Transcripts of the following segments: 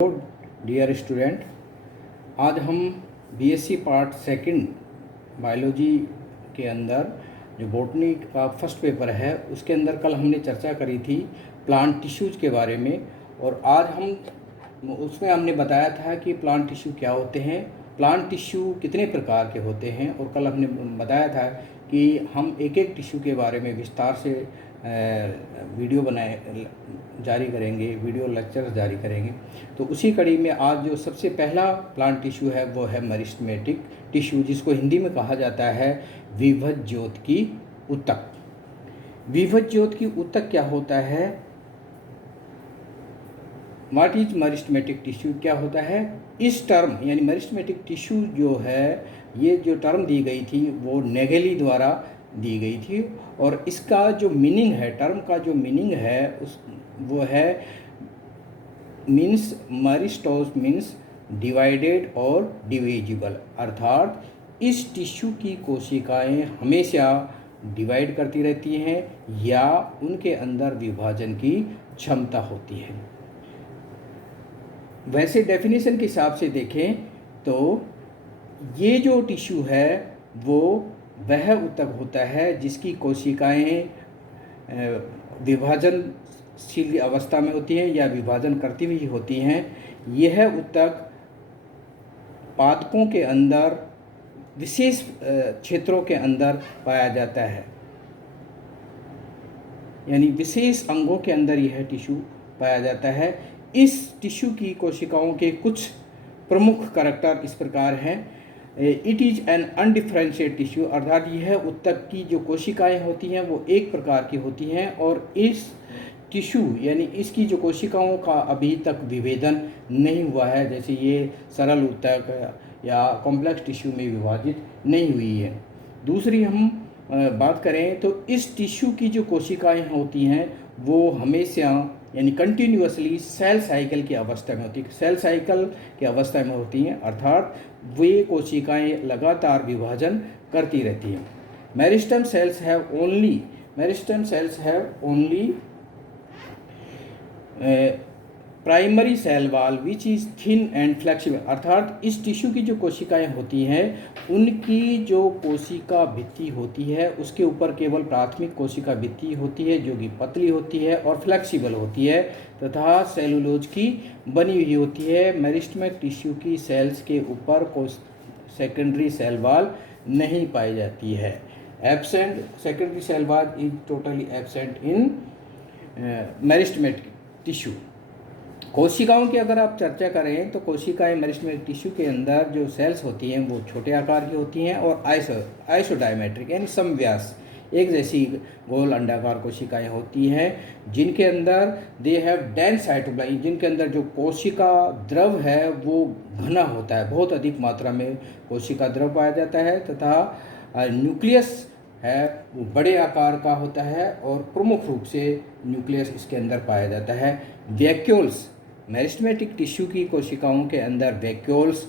Dear student, आज हम BSc part second biology के अंदर जो बॉटनी का फर्स्ट पेपर है उसके अंदर कल हमने चर्चा करी थी प्लांट टिश्यूज के बारे में। और आज हम उसमें हमने बताया था कि प्लांट टिश्यू क्या होते हैं, प्लांट टिश्यू कितने प्रकार के होते हैं। और कल हमने बताया था कि हम एक एक टिश्यू के बारे में विस्तार से वीडियो जारी करेंगे, वीडियो लेक्चर जारी करेंगे। तो उसी कड़ी में आज जो सबसे पहला प्लांट टिश्यू है वो है मेरिस्टेमेटिक टिश्यू, जिसको हिंदी में कहा जाता है विभव ज्योत की ऊतक। विभव ज्योत की ऊतक क्या होता है? व्हाट इज मेरिस्टेमेटिक टिश्यू, क्या होता है? इस टर्म यानी मेरिस्टेमेटिक टिश्यू जो है, ये जो टर्म दी गई थी वो नेगेली द्वारा दी गई थी। और इसका जो मीनिंग है, टर्म का जो मीनिंग है वो है मीन्स मेरिस्टोस मीन्स डिवाइडेड और डिविजिबल, अर्थात इस टिश्यू की कोशिकाएं हमेशा डिवाइड करती रहती हैं या उनके अंदर विभाजन की क्षमता होती है। वैसे डेफिनेशन के हिसाब से देखें तो ये जो टिश्यू है वो वह ऊतक होता है जिसकी कोशिकाएं विभाजनशील अवस्था में होती हैं या विभाजन करती हुई होती हैं। यह ऊतक पादपों के अंदर विशेष क्षेत्रों के अंदर पाया जाता है, यानी विशेष अंगों के अंदर यह टिश्यू पाया जाता है। इस टिश्यू की कोशिकाओं के कुछ प्रमुख करैक्टर इस प्रकार हैं। इट इज़ एन अनडिफरेंशिएट टिश्यू, अर्थात यह ऊतक की जो कोशिकाएं होती हैं वो एक प्रकार की होती हैं और इस टिश्यू यानी इसकी जो कोशिकाओं का अभी तक विभेदन नहीं हुआ है, जैसे ये सरल ऊतक या कॉम्प्लेक्स टिश्यू में विभाजित नहीं हुई है। दूसरी हम बात करें तो इस टिश्यू की जो कोशिकाएं होती हैं वो हमेशा यानी कंटिन्यूअसली सेल साइकिल की अवस्था में होती है, सेल साइकिल की अवस्था में होती हैं, अर्थात वे कोशिकाएं लगातार विभाजन करती रहती हैं। Meristem cells have only primary cell wall which is thin and flexible, अर्थात इस टिश्यू की जो कोशिकाएं होती हैं उनकी जो कोशिका भित्ति होती है उसके ऊपर केवल प्राथमिक कोशिका भित्ति होती है जो कि पतली होती है और फ्लेक्सिबल होती है तथा सेलुलोज की बनी हुई होती है। मेरिस्टेमिक टिश्यू की सेल्स के ऊपर सेकेंडरी सेल वॉल नहीं पाई जाती है। Absent secondary cell wall is totally absent in meristematic tissue. कोशिकाओं की अगर आप चर्चा करें तो कोशिकाएं मेरिस्टेमिक टिश्यू के अंदर जो सेल्स होती हैं वो छोटे आकार की होती हैं और आइसोडायमेट्रिक यानी समव्यास एक जैसी गोल अंडाकार कोशिकाएं होती हैं जिनके अंदर दे हैव डेंस साइटोप्लाज्म, जिनके अंदर जो कोशिका द्रव है वो घना होता है, बहुत अधिक मात्रा में कोशिका द्रव पाया जाता है तथा न्यूक्लियस है वो बड़े आकार का होता है और प्रमुख रूप से न्यूक्लियस इसके अंदर पाया जाता है। वैक्यूल्स, मेरिस्टेमेटिक टिश्यू की कोशिकाओं के अंदर वैक्यूल्स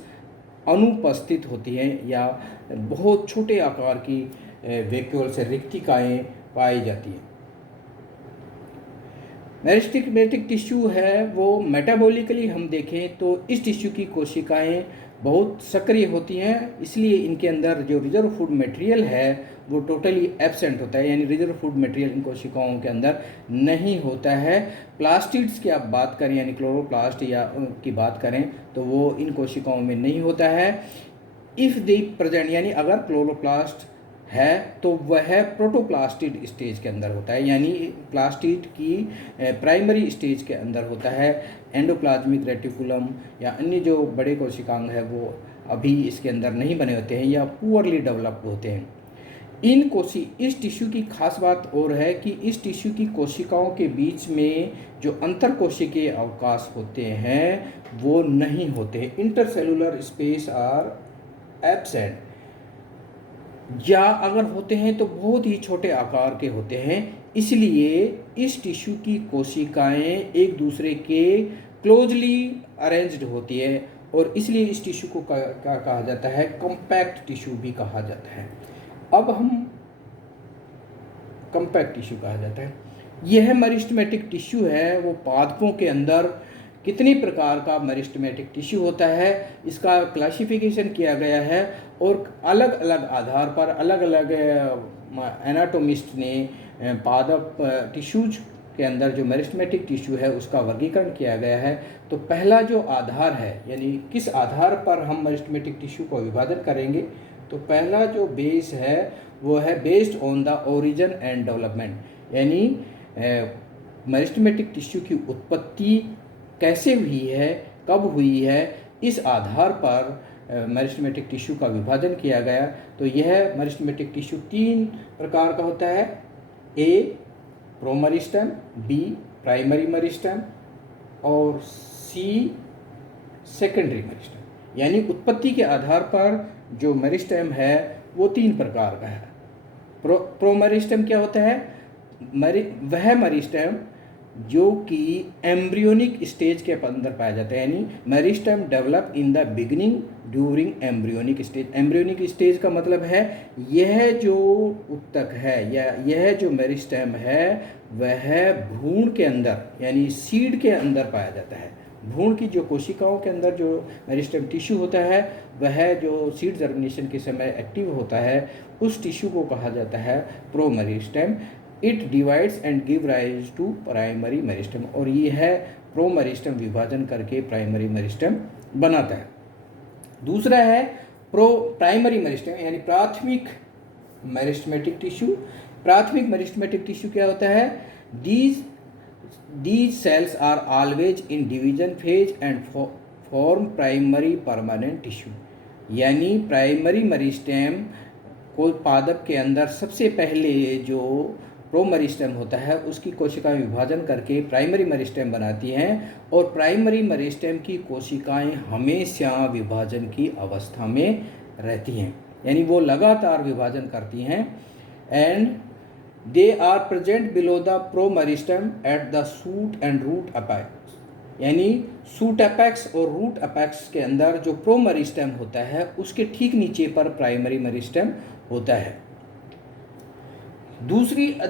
अनुपस्थित होती हैं या बहुत छोटे आकार की वैक्यूल से रिक्तिकाएँ पाई जाती हैं। मेरिस्टेमेटिक टिश्यू है वो मेटाबॉलिकली हम देखें तो इस टिश्यू की कोशिकाएं बहुत सक्रिय होती हैं, इसलिए इनके अंदर जो रिजर्व फूड मटेरियल है वो टोटली एब्सेंट होता है, यानी रिजर्व फूड मटेरियल इन कोशिकाओं के अंदर नहीं होता है। प्लास्टिड्स की आप बात करें यानी क्लोरोप्लास्ट या की बात करें तो वो इन कोशिकाओं में नहीं होता है। इफ़ दे प्रेजेंट यानी अगर क्लोरोप्लास्ट है तो वह प्रोटोप्लास्टिड स्टेज के अंदर होता है, यानी प्लास्टिड की प्राइमरी स्टेज के अंदर होता है। एंडोप्लाज्मिक रेटिकुलम या अन्य जो बड़े कोशिकांग है वो अभी इसके अंदर नहीं बने होते हैं या पुअरली डेवलप्ड होते हैं। इस टिश्यू की खास बात और है कि इस टिश्यू की कोशिकाओं के बीच में जो अंतर कोशिकीय अवकाश होते हैं वो नहीं होते हैं, इंटरसेलुलर स्पेस आर एब्सेंट, या अगर होते हैं तो बहुत ही छोटे आकार के होते हैं। इसलिए इस टिश्यू की कोशिकाएं एक दूसरे के क्लोजली अरेंज्ड होती है और इसलिए इस टिश्यू को क्या कहा जाता है? कॉम्पैक्ट टिश्यू भी कहा जाता है। अब हम कॉम्पैक्ट टिश्यू कहा जाता है। यह मेरिस्टेमेटिक टिश्यू है वो पादपों के अंदर कितनी प्रकार का मेरिस्टेमेटिक टिश्यू होता है, इसका क्लासिफिकेशन किया गया है और अलग अलग आधार पर अलग अलग एनाटोमिस्ट ने पादप टिश्यूज के अंदर जो मेरिस्टेमेटिक टिश्यू है उसका वर्गीकरण किया गया है। तो पहला जो आधार है, यानी किस आधार पर हम मेरिस्टेमेटिक टिश्यू को विभाजन करेंगे, तो पहला जो बेस है वो है based on the origin and development, यानी मेरिस्टेमेटिक टिश्यू की उत्पत्ति कैसे हुई है, कब हुई है, इस आधार पर मेरिस्टेमेटिक टिश्यू का विभाजन किया गया। तो यह मेरिस्टेमेटिक टिश्यू 3 प्रकार का होता है, ए प्रोमेरिस्टेम, बी प्राइमरी मेरिस्टेम और सी सेकेंडरी मेरिस्टेम। यानी उत्पत्ति के आधार पर जो मेरिस्टेम है वो 3 प्रकार का है। प्रोमेरिस्टेम क्या होता है? वह मेरिस्टेम जो कि एम्ब्रियोनिक स्टेज के अंदर पाया जाता है, यानी meristem develop in the beginning during embryonic stage. Embryonic stage का मतलब है यह जो उत्तक है या यह जो मेरिस्टेम है वह भ्रूण के अंदर यानी सीड के अंदर पाया जाता है। भ्रूण की जो कोशिकाओं के अंदर जो मेरिस्टेम टिश्यू होता है वह जो सीड जर्मिनेशन के समय एक्टिव होता है उस टिश्यू को कहा जाता है promeristem. It divides and give rise to primary meristem, और ये है प्रोमेरिस्टेम विभाजन करके प्राइमरी मेरिस्टेम बनाता है। दूसरा है प्राइमरी मेरिस्टेम यानी प्राथमिक मेरिस्टेमेटिक टिश्यू। प्राथमिक मेरिस्टेमेटिक टिश्यू क्या होता है? These cells are always in division phase and form primary permanent tissue। यानी प्राइमरी मेरिस्टेम को पादप के अंदर सबसे पहले जो प्रोमेरिस्टेम होता है उसकी कोशिकाएं विभाजन करके प्राइमरी मेरिस्टेम बनाती हैं, और प्राइमरी मेरिस्टेम की कोशिकाएं हमेशा विभाजन की अवस्था में रहती हैं, यानी वो लगातार विभाजन करती हैं। And they are present below the promeristem at the shoot and root apex, यानी शूट अपेक्स और रूट अपेक्स के अंदर जो प्रोमेरिस्टेम होता है उसके ठीक नीचे पर प्राइमरी मेरिस्टेम होता है।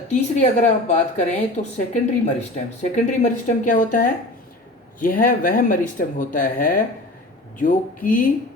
तीसरी अगर आप बात करें तो सेकेंडरी मेरिस्टेम। सेकेंडरी मेरिस्टेम क्या होता है? यह वह मेरिस्टेम होता है जो कि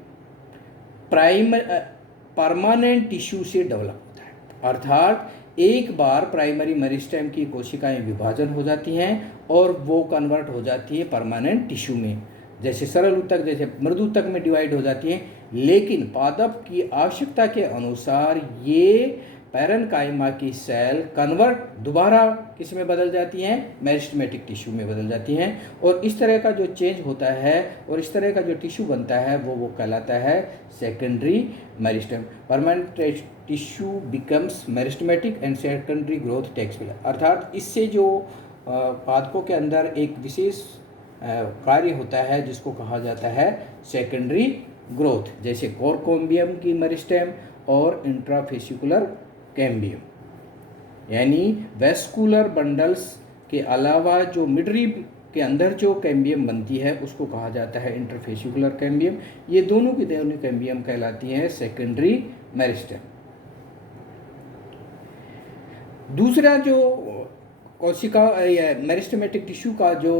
परमानेंट टिश्यू से डेवलप होता है, अर्थात एक बार प्राइमरी मेरिस्टेम की कोशिकाएं विभाजन हो जाती हैं और वो कन्वर्ट हो जाती है परमानेंट टिश्यू में, जैसे सरल ऊतक जैसे मृदु ऊतक में डिवाइड हो जाती हैं। लेकिन पादप की आवश्यकता के अनुसार ये पैरेन्काइमा की सेल कन्वर्ट दोबारा किस में बदल जाती हैं? मेरिस्टेमेटिक टिश्यू में बदल जाती हैं, और इस तरह का जो चेंज होता है और इस तरह का जो टिश्यू बनता है वो कहलाता है secondary meristem. Permanent tissue becomes meristematic and secondary growth takes place, अर्थात इससे जो पादपों के अंदर एक विशेष कार्य होता है जिसको कहा जाता है सेकेंडरी ग्रोथ, जैसे कोर कैम्बियम की मेरिस्टेम और इंट्राफेसिकुलर कैम्बियम, यानी वेस्कुलर बंडल्स के अलावा जो मिडरीब के अंदर जो कैम्बियम बनती है उसको कहा जाता है इंटरफेसिकुलर कैम्बियम। ये दोनों की दोनों कैम्बियम कहलाती हैं सेकेंडरी मेरिस्टेम। दूसरा जो कोशिका या मेरिस्टेमेटिक टिश्यू का जो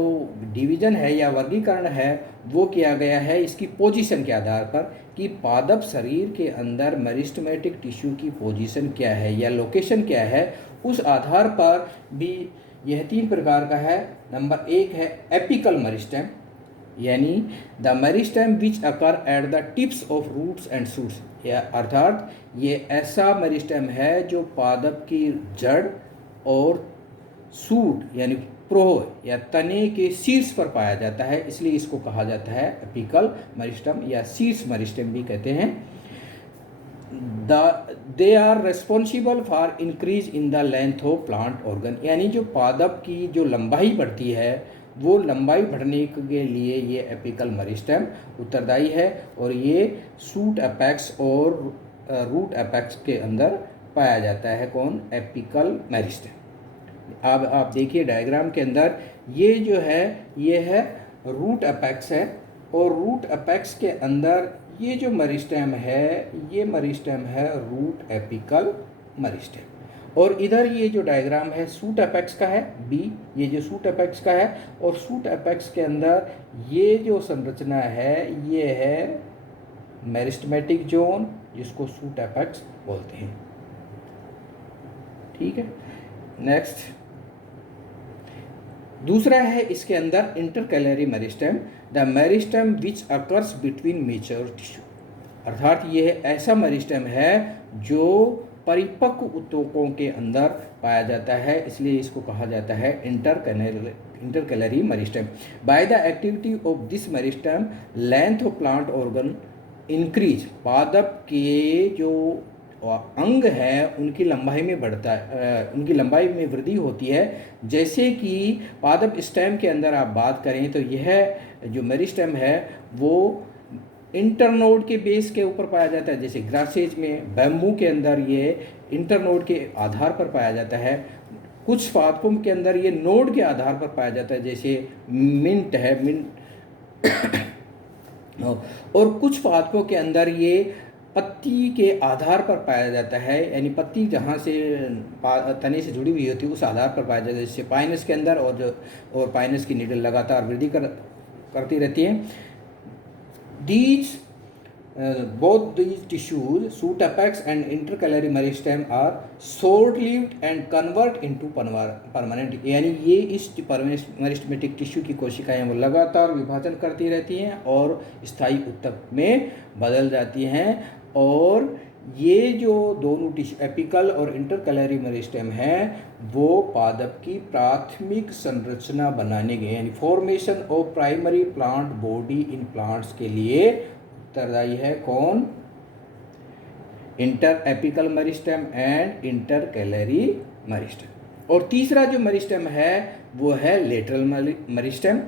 डिवीज़न है या वर्गीकरण है वो किया गया है इसकी पोजीशन के आधार पर कि पादप शरीर के अंदर मेरिस्टेमेटिक टिश्यू की पोजीशन क्या है या लोकेशन क्या है, उस आधार पर भी यह 3 प्रकार का है। नंबर 1 है एपिकल मेरिस्टेम, यानी the meristem which occur at the tips of roots and shoots, या अर्थात ये ऐसा मेरिस्टेम है जो पादप की जड़ और सूट यानी प्रोह या तने के शीर्ष पर पाया जाता है, इसलिए इसको कहा जाता है एपिकल मेरिस्टेम या शीर्ष मेरिस्टेम भी कहते हैं। They are responsible for increase in the length of plant organ, यानी जो पादप की जो लंबाई बढ़ती है वो लंबाई बढ़ने के लिए ये एपिकल मेरिस्टेम उत्तरदायी है, और ये सूट अपेक्स और रूट अपेक्स के अंदर पाया जाता है। कौन? Apical meristem. अब आप देखिए डायग्राम के अंदर ये जो है ये है रूट अपेक्स है, और रूट अपेक्स के अंदर ये जो मेरिस्टेम है ये मेरिस्टेम है रूट एपिकल मेरिस्टेम, और इधर ये जो डायग्राम है सूट अपेक्स का है बी, ये जो सूट अपेक्स का है, और सूट अपेक्स के अंदर ये जो संरचना है ये है मेरिस्टेमेटिक जोन, जिसको सूट अपेक्स बोलते हैं। ठीक है, नेक्स्ट दूसरा है इसके अंदर intercalary meristem, the meristem which occurs between mature tissue, अर्थात ये ऐसा मेरिस्टेम है जो परिपक्व ऊतकों के अंदर पाया जाता है, इसलिए इसको कहा जाता है intercalary meristem. By the activity of this meristem length of plant organ increase, पादप के जो अंग है उनकी लंबाई में बढ़ता है, उनकी लंबाई में वृद्धि होती है। जैसे कि पादप स्टेम के अंदर आप बात करें तो यह जो मेरिस्टेम है वो इंटरनोड के बेस के ऊपर पाया जाता है, जैसे ग्रासेज में, बैम्बू के अंदर ये इंटरनोड के आधार पर पाया जाता है। कुछ पादपों के अंदर ये नोड के आधार पर पाया जाता है, जैसे मिंट है, मिंट और कुछ पादपों के अंदर ये पत्ती के आधार पर पाया जाता है, यानी पत्ती जहाँ से तने से जुड़ी हुई होती है उस आधार पर पाया जाता है, जैसे पाइनस के अंदर, और पाइनस की निडल लगातार वृद्धि करती रहती है। These both these tissues, shoot apex and intercalary meristem, are short-lived and convert into permanent, यानी ये इस मेरिस्टेमेटिक टिश्यू की कोशिकाएं वो लगातार विभाजन करती रहती हैं और स्थायी ऊतक में बदल जाती हैं। और ये जो दोनों टिश्यू एपिकल और इंटरकैलरी मेरिस्टेम है वो पादप की प्राथमिक संरचना बनाने के, यानी formation of primary plant body in plants के लिए उत्तरदायी है। कौन? Inter apical meristem and intercalary meristem. और तीसरा जो मेरिस्टेम है वो है lateral meristem.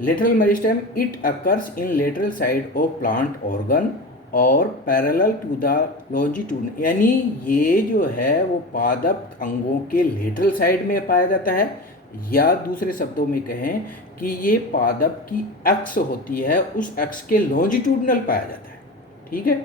Lateral meristem it occurs in lateral side of plant organ और पैरेलल टू द लॉन्जिट्यूड, यानी ये जो है वो पादप अंगों के लेटरल साइड में पाया जाता है, या दूसरे शब्दों में कहें कि ये पादप की अक्ष होती है उस अक्ष के लॉन्जिट्यूडनल पाया जाता है। ठीक है,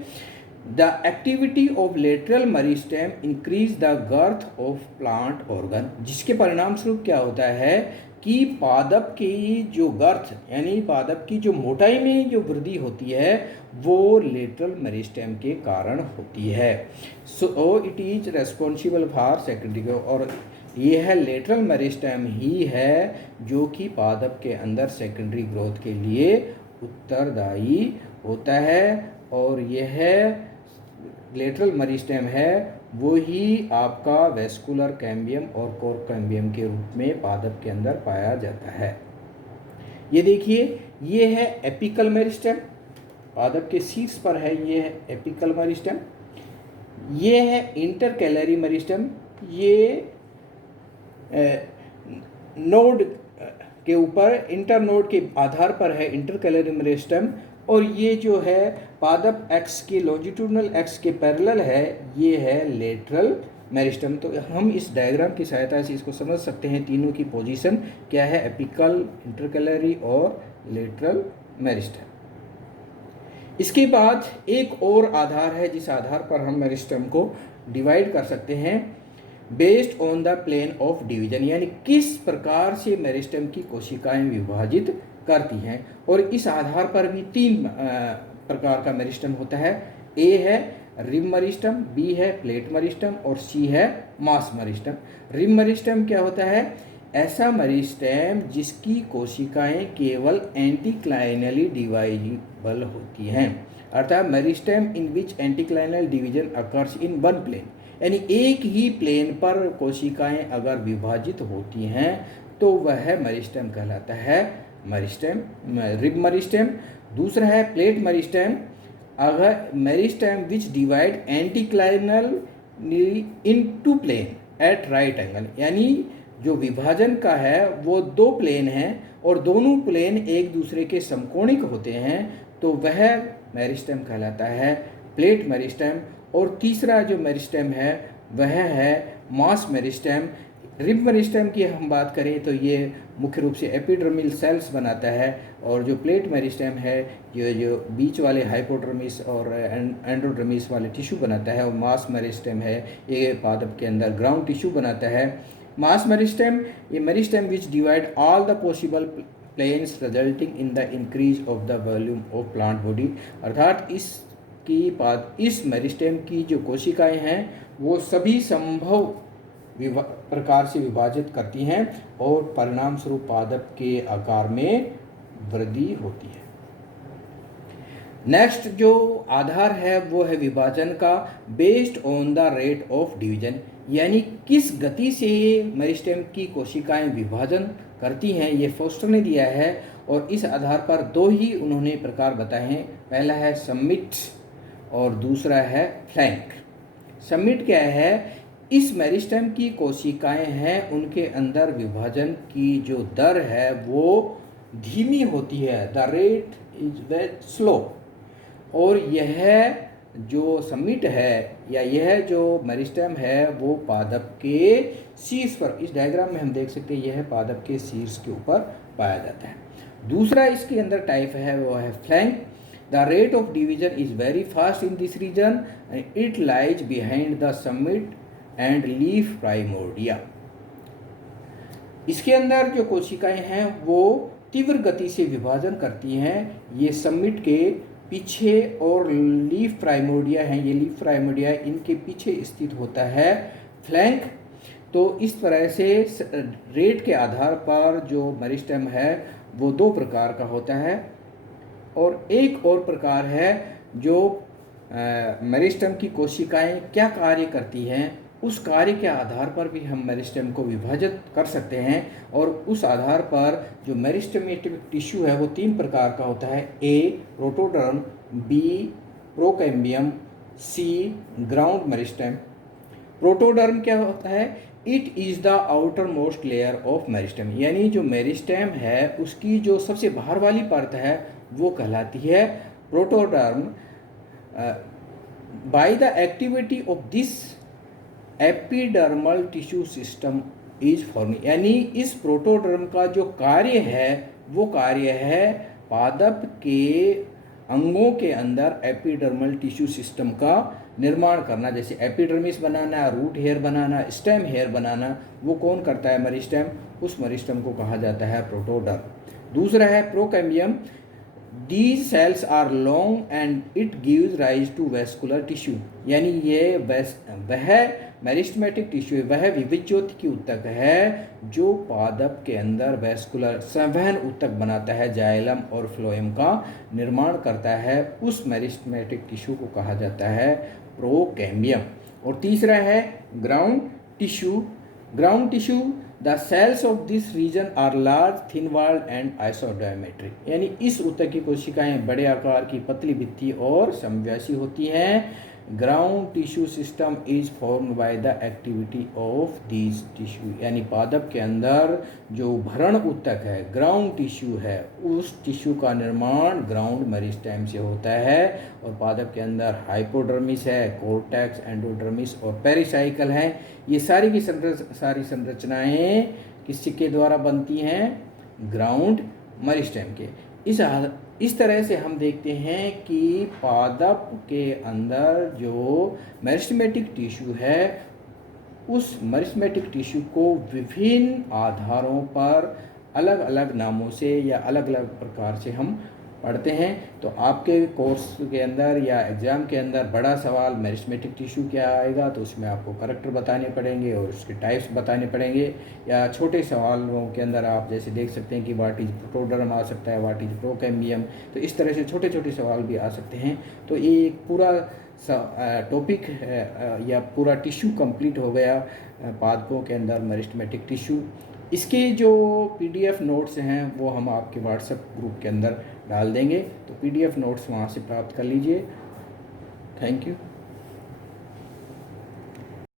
the activity of lateral meristem increase the girth of plant organ, जिसके परिणाम स्वरूप क्या होता है कि पादप की जो गर्थ, यानी पादप की जो मोटाई में जो वृद्धि होती है वो लेटरल मेरिस्टेम के कारण होती है। So it is responsible for secondary, और ये है लेटरल मेरिस्टेम ही है जो कि पादप के अंदर सेकेंडरी ग्रोथ के लिए उत्तरदायी होता है। और यह लेटरल मेरिस्टेम है वो ही आपका वेस्कुलर कैम्बियम और कोर कैम्बियम के रूप में पादप के अंदर पाया जाता है। ये देखिए, ये है एपिकल मेरिस्टेम, पादप के शीर्ष पर है, ये है एपिकल मेरिस्टेम। ये है इंटरकैलरी मेरिस्टेम, ये नोड के ऊपर, इंटरनोड के आधार पर है इंटरकैलरी मेरिस्टेम। और ये जो है पादप एक्स के लॉन्जिट्यूडनल एक्स के पैरेलल है, ये है लेटरल मेरिस्टेम। तो हम इस डायग्राम की सहायता से इसको समझ सकते हैं, तीनों की पोजीशन क्या है, एपिकल, इंटरकैलरी और लेटरल मेरिस्टेम। इसके बाद एक और आधार है जिस आधार पर हम मेरिस्टेम को डिवाइड कर सकते हैं, based on the plane of division, यानी किस प्रकार से मेरिस्टेम की कोशिकाएं विभाजित करती हैं। और इस आधार पर भी तीन प्रकार का मेरिस्टेम होता है। ए है रिब मेरिस्टेम, बी है प्लेट मेरिस्टेम और सी है मास मेरिस्टेम। रिब मेरिस्टेम क्या होता है? ऐसा मेरिस्टेम जिसकी कोशिकाएं केवल एंटीक्लाइनली डिवाइजिबल होती हैं, अर्थात meristem in which anticlinal division occurs in one plane, यानी एक ही प्लेन पर कोशिकाएं अगर विभाजित होती हैं तो वह मेरिस्टेम कहलाता है मेरिस्टेम, रिब मेरिस्टेम। दूसरा है प्लेट मेरिस्टेम, अगर meristem which divide anticlinal in two plane at right angle, यानी जो विभाजन का है वो दो प्लेन हैं और दोनों प्लेन एक दूसरे के समकोणिक होते हैं, तो वह मेरिस्टेम कहलाता है प्लेट मेरिस्टेम। और तीसरा जो मेरिस्टेम है वह है मास मेरिस्टेम, रिब मेरिस्टेम की हम बात करें तो ये मुख्य रूप से एपिडर्मल सेल्स बनाता है, और जो प्लेट मेरिस्टेम है ये जो बीच वाले हाइपोडर्मिस और एंडोडर्मिस वाले टिश्यू बनाता है, और मास मेरिस्टेम है ये पादप के अंदर ग्राउंड टिश्यू बनाता है। मास मेरिस्टेम, ये meristem which divide all the possible planes resulting in the increase of the volume of plant body, अर्थात इस मेरिस्टेम की जो कोशिकाएं हैं वो सभी संभव प्रकार से विभाजित करती हैं और परिणाम स्वरूप पादप के आकार में वृद्धि होती है। नेक्स्ट जो आधार है वो है विभाजन का, based on the rate of division, यानी किस गति से ये मेरिस्टेम की कोशिकाएं विभाजन करती हैं, ये फोस्टर ने दिया है, और इस आधार पर दो ही उन्होंने प्रकार बताए हैं। पहला है समिट और दूसरा है फ्लैंक। समिट क्या है? इस मेरिस्टेम की कोशिकाएं हैं उनके अंदर विभाजन की जो दर है वो धीमी होती है, the rate is very slow, और यह जो समिट है या यह जो मेरिस्टेम है वो पादप के शीर्ष पर, इस डायग्राम में हम देख सकते हैं, यह पादप के शीर्ष के ऊपर पाया जाता है। दूसरा इसके अंदर टाइप है वो है flank. The rate of division is very fast in this region, it lies behind the summit and leaf primordia. इसके अंदर जो कोशिकाएं हैं वो तीव्र गति से विभाजन करती हैं, ये समिट के पीछे, और लीफ प्राइमोर्डिया हैं, ये लीफ प्राइमोर्डिया इनके पीछे स्थित होता है फ्लैंक। तो इस तरह से रेट के आधार पर जो मेरिस्टेम है वो दो प्रकार का होता है, और एक और प्रकार है जो मेरिस्टेम की कोशिकाएं क्या कार्य करती हैं उस कार्य के आधार पर भी हम मेरिस्टेम को विभाजित कर सकते हैं, और उस आधार पर जो मेरिस्टेमेटिक टिश्यू है वो तीन प्रकार का होता है, ए प्रोटोडर्म, बी प्रोकैम्बियम, सी ग्राउंड मेरिस्टेम। प्रोटोडर्म क्या होता है? It is the outer most layer of meristem, यानी जो मेरिस्टेम है उसकी जो सबसे बाहर वाली परत है वो कहलाती है protoderm. By the activity of this epidermal tissue system is forming, यानी इस प्रोटोडर्म का जो कार्य है वो कार्य है पादप के अंगों के अंदर एपिडर्मल टिश्यू सिस्टम का निर्माण करना, जैसे एपिडर्मिस बनाना, रूट हेयर बनाना, स्टेम हेयर बनाना, वो कौन करता है? मेरिस्टेम। उस मेरिस्टेम को कहा जाता है प्रोटोडर्म। दूसरा है procambium. These cells are long and it gives rise to vascular tissue, यानी ये वह मेरिस्टेमेटिक टिश्यू, वह विविध ज्योति की ऊतक है जो पादप के अंदर वैस्कुलर संवहन ऊतक बनाता है, जाइलम और फ्लोएम का निर्माण करता है। उस मेरिस्टेमेटिक टिश्यू को कहा जाता है प्रोकैम्बियम। और तीसरा है ground tissue. Ground tissue, the cells of this region are large, thin walled and isodiametric, यानी इस ऊतक की कोशिकाएं बड़े आकार की, पतली भित्ति और समव्यासी होती हैं। Ground tissue system is formed by the activity of this tissue, यानी पादप के अंदर जो भरण ऊतक है, ग्राउंड टिश्यू है, उस टिश्यू का निर्माण ग्राउंड मेरिस्टेम से होता है। और पादप के अंदर हाइपोडर्मिस है, कोर्टेक्स, एंडोडर्मिस और पेरिसाइकल है। ये सारी की सारी संरचनाएं किसके द्वारा बनती हैं? ग्राउंड मेरिस्टेम के। इस तरह से हम देखते हैं कि पादप के अंदर जो मेरिस्टेमेटिक टिश्यू है उस मेरिस्टेमेटिक टिश्यू को विभिन्न आधारों पर अलग अलग नामों से या अलग अलग प्रकार से हम पढ़ते हैं। तो आपके कोर्स के अंदर या एग्ज़ाम के अंदर बड़ा सवाल मेरिस्टेमेटिक टिश्यू क्या आएगा, तो उसमें आपको करैक्टर बताने पड़ेंगे और उसके टाइप्स बताने पड़ेंगे। या छोटे सवालों के अंदर आप जैसे देख सकते हैं कि व्हाट इज प्रोटोडर्म आ सकता है, व्हाट इज प्रोकैम्बियम, तो इस तरह से छोटे छोटे सवाल भी आ सकते हैं। तो ये एक पूरा टॉपिक या पूरा टिश्यू कंप्लीट हो गया पादपों के अंदर मेरिस्टेमेटिक टिश्यू। इसके जो PDF नोट्स हैं वो हम आपके व्हाट्सएप ग्रुप के अंदर डाल देंगे, तो PDF नोट्स वहाँ से प्राप्त कर लीजिए। Thank you.